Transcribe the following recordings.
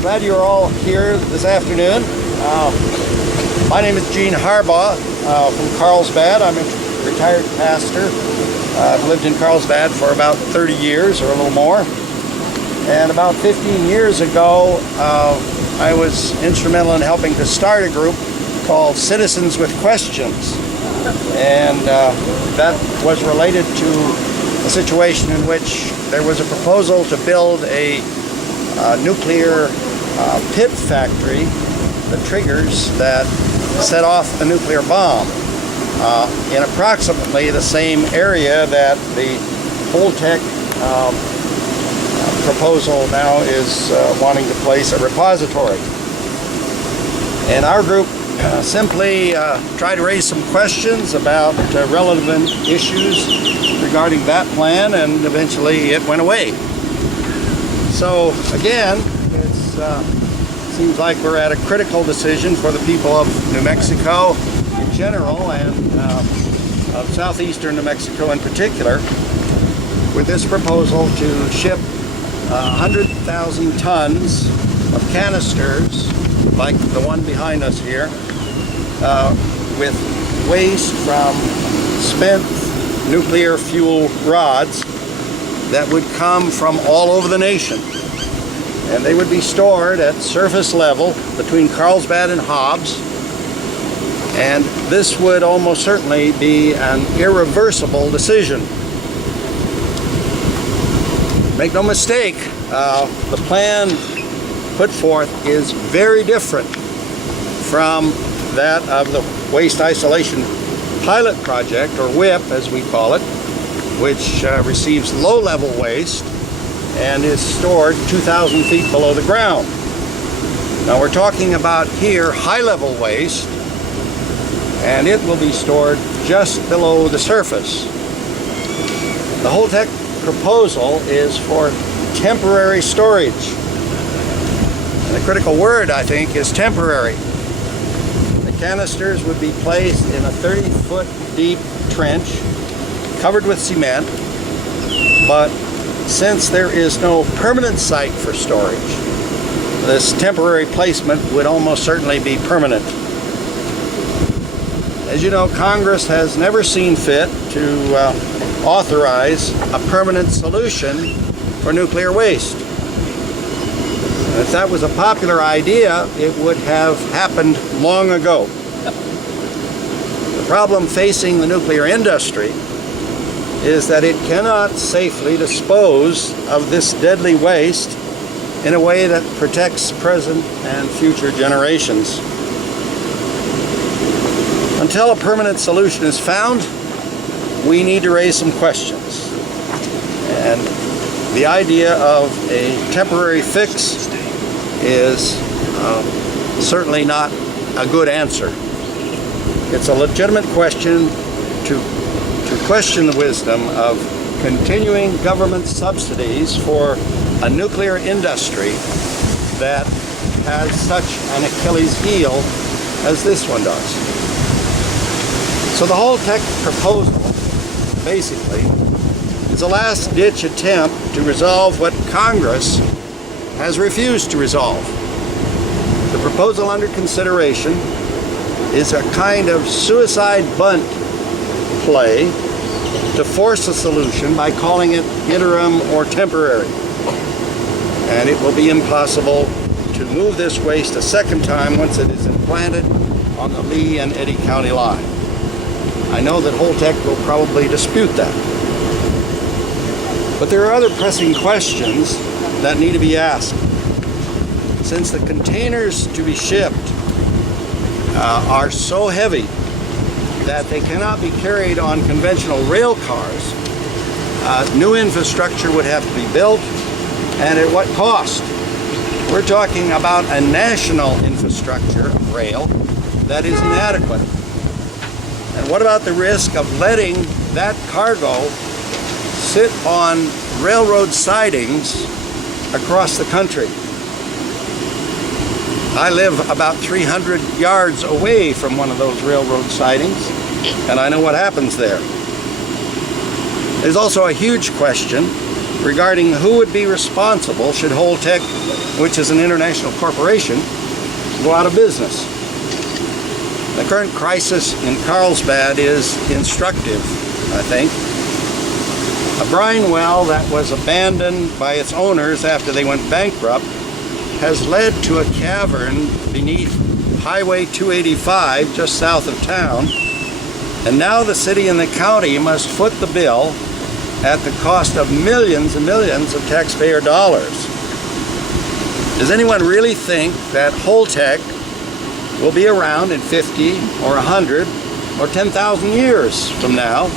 Glad you're all here this afternoon. My name is Gene Harbaugh from Carlsbad. I'm a retired pastor. I've lived in Carlsbad for about 30 years or a little more. And about 15 years ago, I was instrumental in helping to start a group called Citizens with Questions. And that was related to a situation in which there was a proposal to build a nuclear pit factory, the triggers that set off a nuclear bomb in approximately the same area that the Holtec proposal now is wanting to place a repository. And our group simply tried to raise some questions about relevant issues regarding that plan, and eventually it went away. So again, it seems like we're at a critical decision for the people of New Mexico in general and of southeastern New Mexico in particular, with this proposal to ship 100,000 tons of canisters like the one behind us here with waste from spent nuclear fuel rods that would come from all over the nation. And they would be stored at surface level between Carlsbad and Hobbs. And this would almost certainly be an irreversible decision. Make no mistake, the plan put forth is very different from that of the Waste Isolation Pilot Project, or WIP as we call it, which receives low-level waste and is stored 2,000 feet below the ground. Now we're talking about here high-level waste, and it will be stored just below the surface. The Holtec proposal is for temporary storage. And the critical word, I think, is temporary. The canisters would be placed in a 30-foot deep trench covered with cement, but since there is no permanent site for storage, this temporary placement would almost certainly be permanent. As you know, Congress has never seen fit to authorize a permanent solution for nuclear waste. And if that was a popular idea, it would have happened long ago. The problem facing the nuclear industry is that it cannot safely dispose of this deadly waste in a way that protects present and future generations. Until a permanent solution is found, we need to raise some questions. And the idea of a temporary fix is certainly not a good answer. It's a legitimate question to question the wisdom of continuing government subsidies for a nuclear industry that has such an Achilles heel as this one does. So the Holtec proposal, basically, is a last-ditch attempt to resolve what Congress has refused to resolve. The proposal under consideration is a kind of suicide bunt play to force a solution by calling it interim or temporary. And it will be impossible to move this waste a second time once it is implanted on the Lee and Eddy County line. I know that Holtec will probably dispute that. But there are other pressing questions that need to be asked. Since the containers to be shipped are so heavy that they cannot be carried on conventional rail cars, new infrastructure would have to be built, and at what cost? We're talking about a national infrastructure of rail that is inadequate. And what about the risk of letting that cargo sit on railroad sidings across the country? I live about 300 yards away from one of those railroad sidings, and I know what happens there. There's also a huge question regarding who would be responsible should Holtec, which is an international corporation, go out of business. The current crisis in Carlsbad is instructive, I think. A brine well that was abandoned by its owners after they went bankrupt has led to a cavern beneath Highway 285 just south of town, and now the city and the county must foot the bill at the cost of millions and millions of taxpayer dollars. Does anyone really think that Holtec will be around in 50 or 100 or 10,000 years from now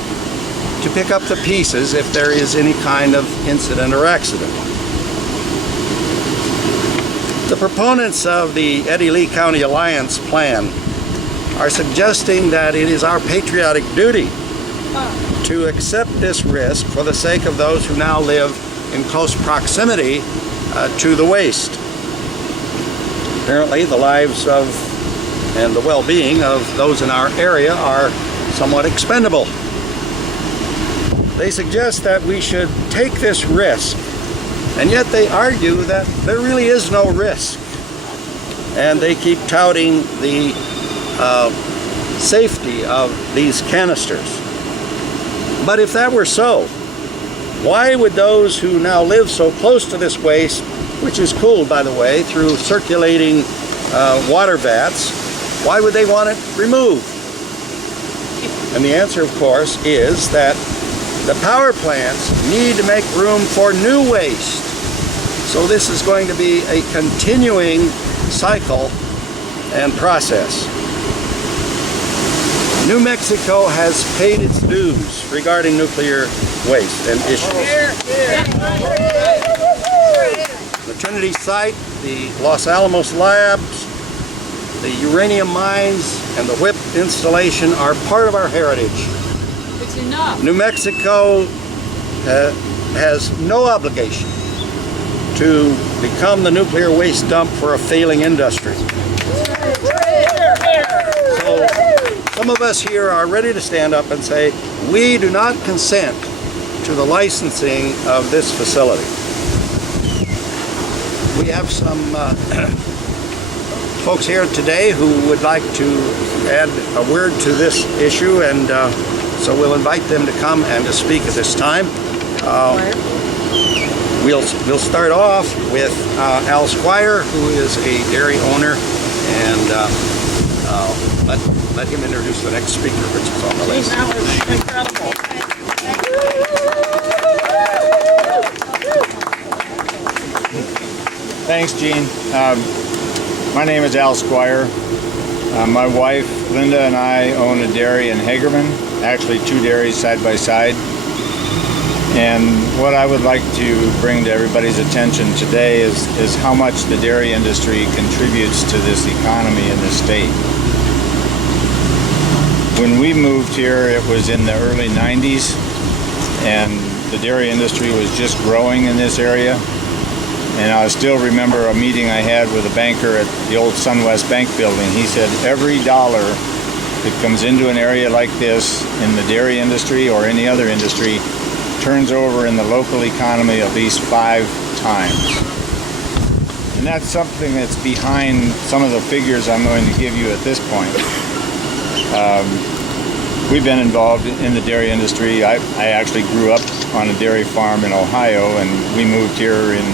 to pick up the pieces if there is any kind of incident or accident? The proponents of the Eddy Lea County Alliance plan are suggesting that it is our patriotic duty to accept this risk for the sake of those who now live in close proximity to the waste. Apparently the lives of and the well-being of those in our area are somewhat expendable. They suggest that we should take this risk, and yet they argue that there really is no risk. And they keep touting the safety of these canisters. But if that were so, why would those who now live so close to this waste, which is cooled, by the way, through circulating water vats, why would they want it removed? And the answer, of course, is that the power plants need to make room for new waste. So this is going to be a continuing cycle and process. New Mexico has paid its dues regarding nuclear waste and issues. The Trinity site, the Los Alamos labs, the uranium mines, and the WHIP installation are part of our heritage. It's enough. New Mexico has no obligation to become the nuclear waste dump for a failing industry. So some of us here are ready to stand up and say, we do not consent to the licensing of this facility. We have some folks here today who would like to add a word to this issue, and so we'll invite them to come and to speak at this time. We'll start off with Al Squire, who is a dairy owner, and let him introduce the next speaker, which is on the list. That was incredible. Thanks, Gene. My name is Al Squire. My wife, Linda, and I own a dairy in Hagerman, actually two dairies side by side. And what I would like to bring to everybody's attention today is how much the dairy industry contributes to this economy in this state. When we moved here, it was in the early 90s, and the dairy industry was just growing in this area. And I still remember a meeting I had with a banker at the old SunWest Bank building. He said every dollar that comes into an area like this in the dairy industry or any other industry turns over in the local economy at least 5 times. And that's something that's behind some of the figures I'm going to give you at this point. We've been involved in the dairy industry. I actually grew up on a dairy farm in Ohio, and we moved here in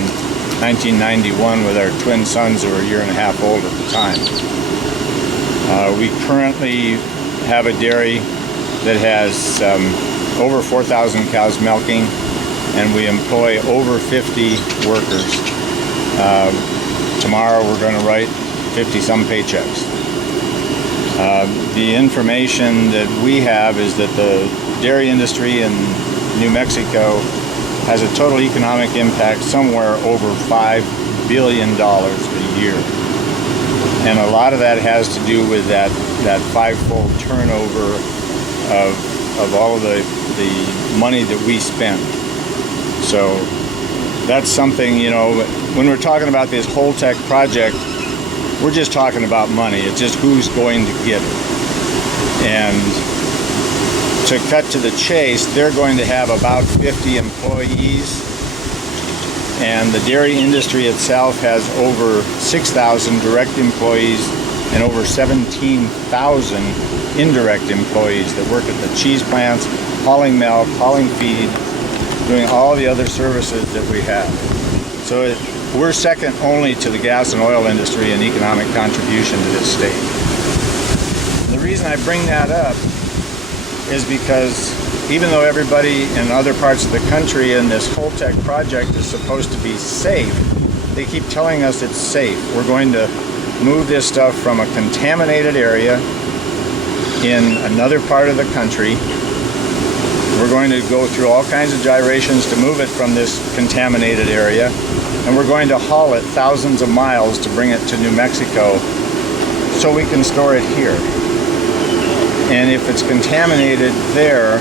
1991 with our twin sons who were a year and a half old at the time. We currently have a dairy that has over 4,000 cows milking, and we employ over 50 workers. Tomorrow we're going to write 50-some paychecks. The information that we have is that the dairy industry in New Mexico has a total economic impact somewhere over $5 billion a year. And a lot of that has to do with that five-fold turnover of all of the money that we spend. So that's something, you know, when we're talking about this Holtec project, we're just talking about money. It's just who's going to get it. And to cut to the chase, they're going to have about 50 employees And the dairy industry itself has over 6,000 direct employees and over 17,000 indirect employees that work at the cheese plants, hauling milk, hauling feed, doing all the other services that we have. So we're second only to the gas and oil industry in economic contribution to this state. The reason I bring that up is because even though everybody in other parts of the country in this Holtec project is supposed to be safe, they keep telling us it's safe. We're going to move this stuff from a contaminated area in another part of the country. We're going to go through all kinds of gyrations to move it from this contaminated area, and we're going to haul it thousands of miles to bring it to New Mexico so we can store it here. And if it's contaminated there,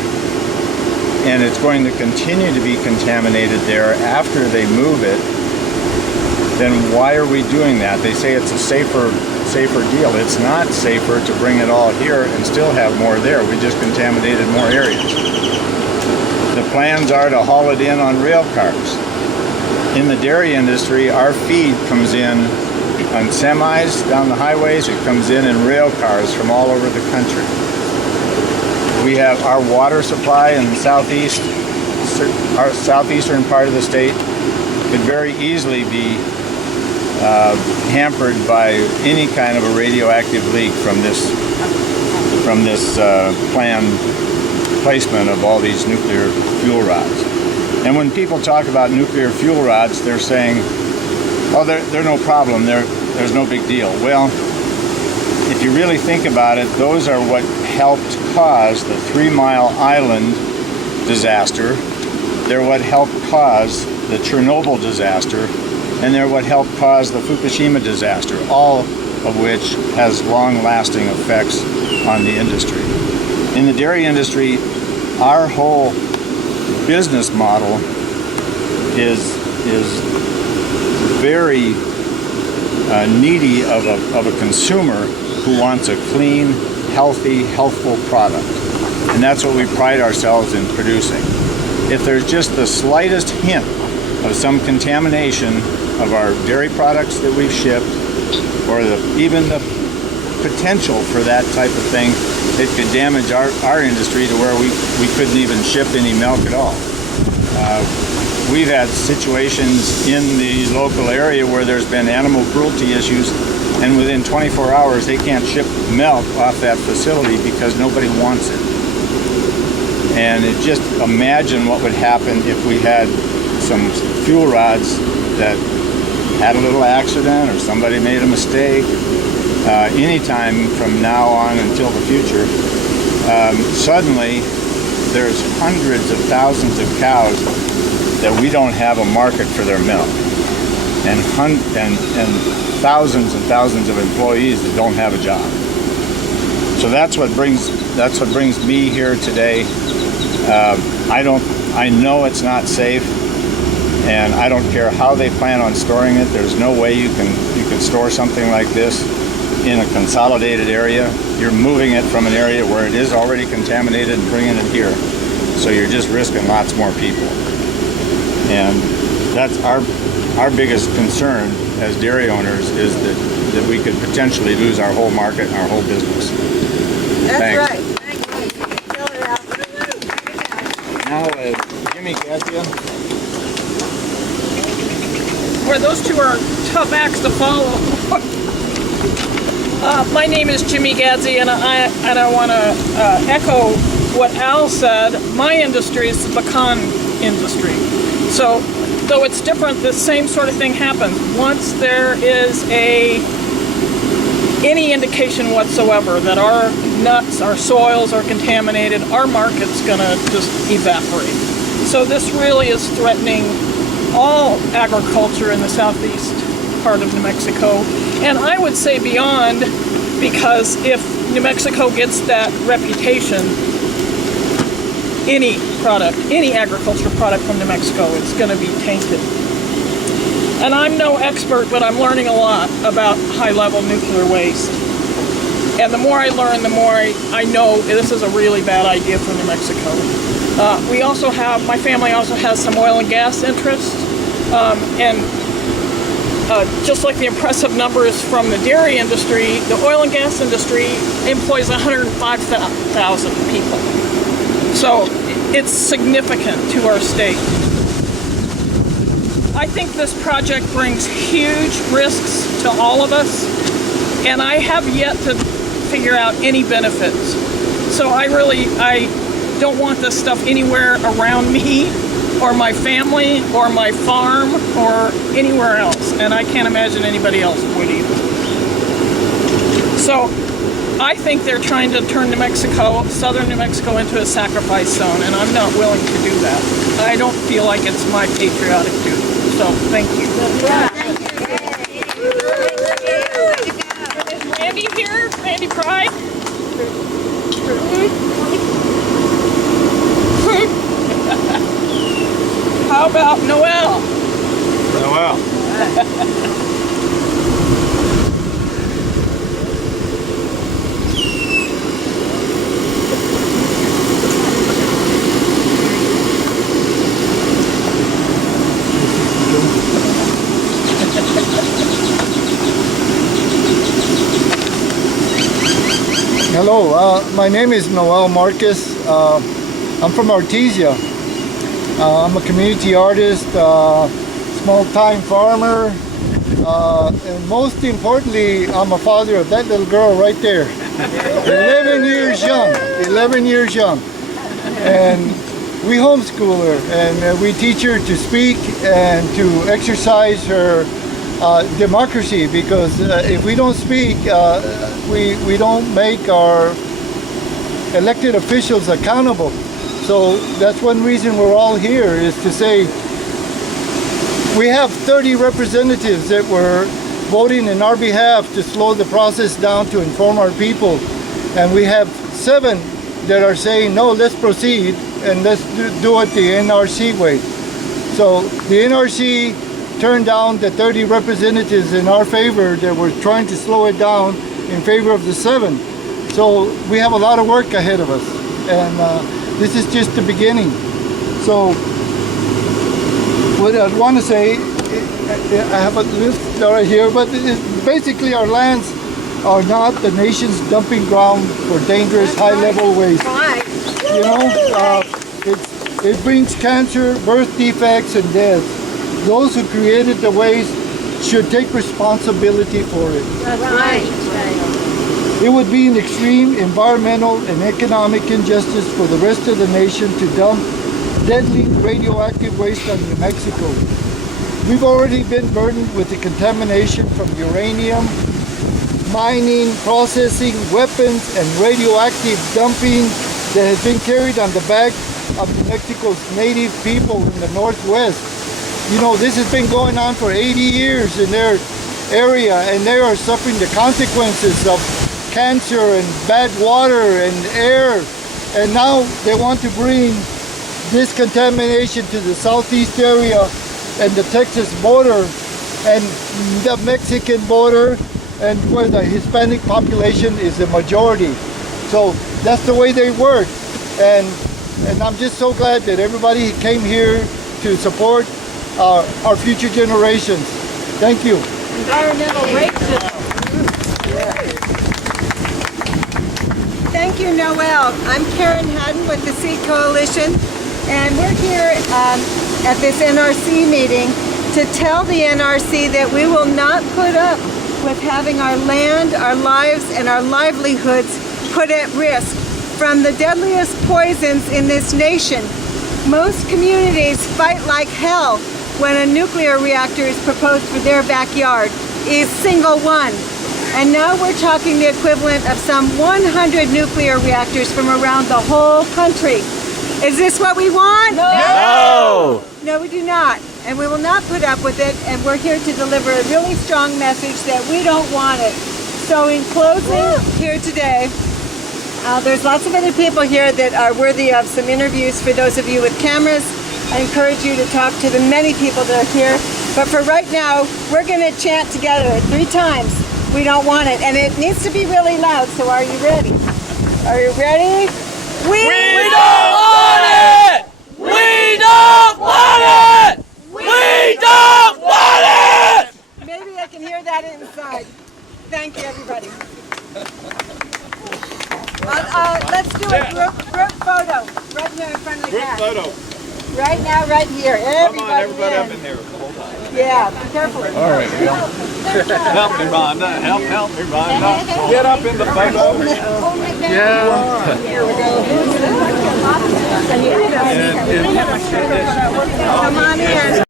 and it's going to continue to be contaminated there after they move it, then why are we doing that? They say it's a safer deal. It's not safer to bring it all here and still have more there. We just contaminated more areas. The plans are to haul it in on rail cars. In the dairy industry, our feed comes in on semis down the highways. It comes in rail cars from all over the country. We have our water supply in the southeast, our southeastern part of the state could very easily be hampered by any kind of a radioactive leak from this planned placement of all these nuclear fuel rods. And when people talk about nuclear fuel rods, they're saying, oh, they're no problem, there's no big deal. Well, if you really think about it, those are what helped cause the 3 Mile Island disaster. They're what helped cause the Chernobyl disaster, and they're what helped cause the Fukushima disaster, all of which has long-lasting effects on the industry. In the dairy industry, our whole business model is very needy of a consumer who wants a clean, healthy, healthful product. And that's what we pride ourselves in producing. If there's just the slightest hint of some contamination of our dairy products that we've shipped, or even the potential for that type of thing, it could damage our industry to where we couldn't even ship any milk at all. We've had situations in the local area where there's been animal cruelty issues, and within 24 hours they can't ship milk off that facility because nobody wants it. And just imagine what would happen if we had some fuel rods that had a little accident or somebody made a mistake. Anytime from now on until the future, suddenly there's hundreds of thousands of cows that we don't have a market for their milk, and thousands and thousands of employees that don't have a job. So that's what brings me here today. I know it's not safe, and I don't care how they plan on storing it. There's no way you can store something like this in a consolidated area. You're moving it from an area where it is already contaminated and bringing it here. So you're just risking lots more people. And that's our biggest concern as dairy owners, is that we could potentially lose our whole market and our whole business. That's Thanks. right. Now, Jimmy Gadzia. Boy, those two are tough acts to follow. My name is Jimmy Gadzia, and I want to echo what Al said. My industry is the pecan industry. So, though it's different, the same sort of thing happens. Once there is any indication whatsoever that our nuts, our soils are contaminated, our market's gonna just evaporate. So this really is threatening all agriculture in the southeast part of New Mexico, and I would say beyond, because if New Mexico gets that reputation, any product, any agricultural product from New Mexico, it's going to be tainted. And I'm no expert, but I'm learning a lot about high-level nuclear waste. And the more I learn, the more I know this is a really bad idea for New Mexico. We also have, my family also has some oil and gas interests. And just like the impressive numbers from the dairy industry, the oil and gas industry employs 105,000 people. So it's significant to our state. I think this project brings huge risks to all of us, and I have yet to figure out any benefits. So I don't want this stuff anywhere around me or my family or my farm or anywhere else, and I can't imagine anybody else would either. So I think they're trying to turn New Mexico, southern New Mexico, into a sacrifice zone, and I'm not willing to do that. I don't feel like it's my patriotic duty. So thank you. Is Randy here? Randy Pride? How about Noel? Noel. Hello, my name is Noel Marcus. I'm from Artesia. I'm a community artist, small-time farmer, and most importantly, I'm a father of that little girl right there. 11 years young, 11 years young. And we homeschool her, and we teach her to speak and to exercise her democracy, because if we don't speak, we don't make our elected officials accountable. So that's one reason we're all here, is to say we have 30 representatives that were voting in our behalf to slow the process down to inform our people, and we have 7 that are saying no, let's proceed and let's do it the NRC way. So the NRC turned down the 30 representatives in our favor that were trying to slow it down in favor of the 7. So we have a lot of work ahead of us, and this is just the beginning. So what I want to say, I have a list right here, but basically our lands are not the nation's dumping ground for dangerous high-level waste. You know, it brings cancer, birth defects, and deaths. Those who created the waste should take responsibility for it. That's right. It would be an extreme environmental and economic injustice for the rest of the nation to dump deadly radioactive waste on New Mexico. We've already been burdened with the contamination from uranium, mining, processing, weapons, and radioactive dumping that has been carried on the back of New Mexico's native people in the Northwest. You know, this has been going on for 80 years in their area, and they are suffering the consequences of cancer and bad water and air. And now they want to bring this contamination to the southeast area and the Texas border and the Mexican border, and where the Hispanic population is the majority. So that's the way they work. And I'm just so glad that everybody came here to support our future generations. Thank you. Environmental racism. Thank you, Noel. I'm Karen Haddon with the Seed Coalition, and we're here at this NRC meeting to tell the NRC that we will not put up with having our land, our lives, and our livelihoods put at risk from the deadliest poisons in this nation. Most communities fight like hell when a nuclear reactor is proposed for their backyard, is single one. And now we're talking the equivalent of some 100 nuclear reactors from around the whole country. Is this what we want? No! No, we do not. And we will not put up with it, and we're here to deliver a really strong message that we don't want it. So in closing here today, there's lots of other people here that are worthy of some interviews for those of you with cameras. I encourage you to talk to the many people that are here. But for right now, we're going to chant together 3 times. We don't want it. And it needs to be really loud, so are you ready? Are you ready? We don't want it! We don't want it! We don't hear that inside. Thank you, everybody. Let's do a group photo right here in front of the cat. Photo. Right now, right here. Everybody, up in here the whole time. Yeah, be careful. All right. Help me, Rhonda. Help me, Rhonda. Get up in the photo. Yeah. Here we go. Come on in.